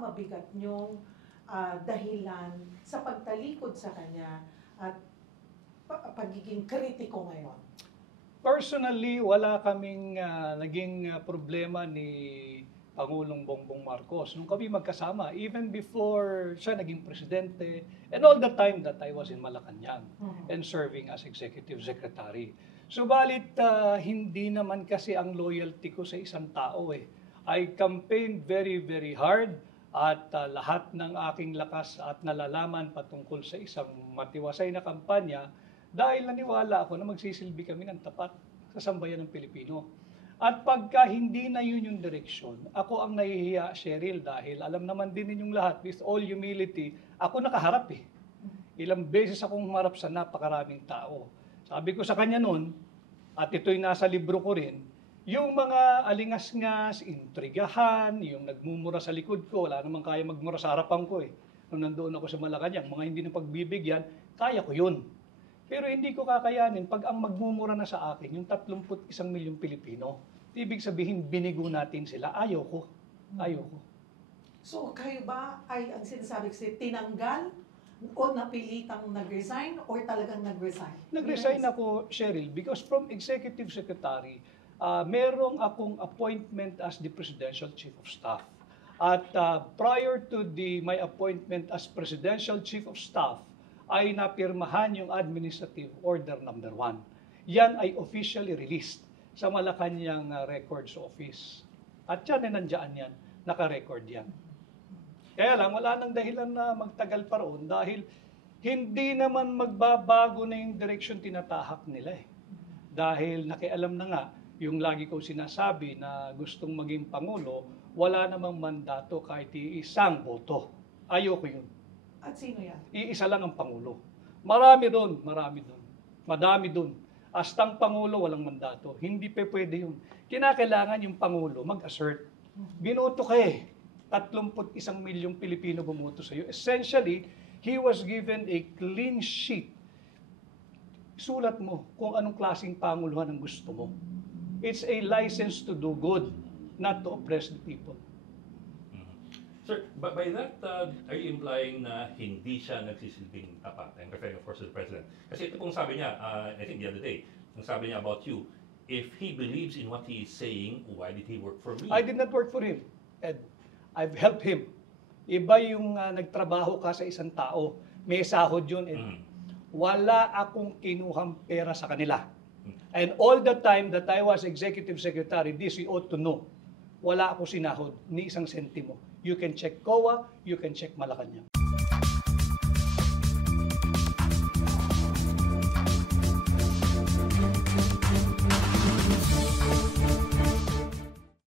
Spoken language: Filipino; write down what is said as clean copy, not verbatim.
pinakamabigat nyong dahilan sa pagtalikod sa kanya at pagiging kritiko ngayon? Personally, wala kaming naging problema ni Pangulong Bongbong Marcos nung kami magkasama, even before siya naging presidente, and all the time that I was in Malacanang and serving as executive secretary. Subalit, hindi naman kasi ang loyalty ko sa isang tao eh. I campaigned very, very hard at lahat ng aking lakas at nalalaman patungkol sa isang matiwasay na kampanya dahil naniwala ako na magsisilbi kami ng tapat sa sambayan ng Pilipino. At pagka hindi na yun yung direksyon, ako ang nahihiya, Cheryl, dahil alam naman din ninyong lahat, with all humility, ako nakaharap eh. Ilang beses akong humarap sa napakaraming tao. Sabi ko sa kanya noon, at ito'y nasa libro ko rin, yung mga alingas-ngas, intrigahan, yung nagmumura sa likod ko, wala namang kaya magmura sa harapan ko eh. Nung nandoon ako sa Malacanang, mga hindi na pagbibigyan, kaya ko yun. Pero hindi ko kakayanin pag ang magmumura na sa akin, yung 31 milyong Pilipino. Ibig sabihin, binigo natin sila. Ayoko. Ayoko. So kayo ba ay ang sinasabi kasi tinanggal o napilitang nag-resign or talagang nag-resign? Nag-resign ako, Cheryl, because from Executive Secretary, merong akong appointment as the Presidential Chief of Staff. At prior to my appointment as Presidential Chief of Staff, ay napirmahan yung Administrative Order No. 1. Yan ay officially released sa Malacanang Records Office. At yan ay nandiyan yan, naka-record yan. Kaya lang, wala nang dahilan na magtagal pa roon dahil hindi naman magbabago na yung direksyon tinatahak nila eh. Dahil nakialam na nga, yung lagi ko sinasabi na gustong maging Pangulo, wala namang mandato kahit isang boto. Ayoko yun. At sino yan? Iisa lang ang Pangulo. Marami doon, madami doon. Astang Pangulo, walang mandato. Hindi pa pwede yun. Kinakailangan yung Pangulo mag-assert. Binoto ka eh. 31 milyong Pilipino bumoto sa iyo. Essentially, he was given a clean sheet. Sulat mo kung anong klaseng panguluhan ang gusto mo. It's a license to do good, not to oppress the people. Sir, but by that, are you implying na hindi siya nagsisilbing tapat? I'm referring, of course, to the President. Kasi ito pong sabi niya, I think the other day, ang sabi niya about you, if he believes in what he is saying, why did he work for me? I did not work for him, Ed. I've helped him. Iba yung nagtrabaho ka sa isang tao, may sahod yun, Ed. Wala akong kinuhang pera sa kanila. And all the time that I was Executive Secretary, this you ought to know, wala ako sinahod, ni isang sentimo. You can check COA, you can check Malacanang.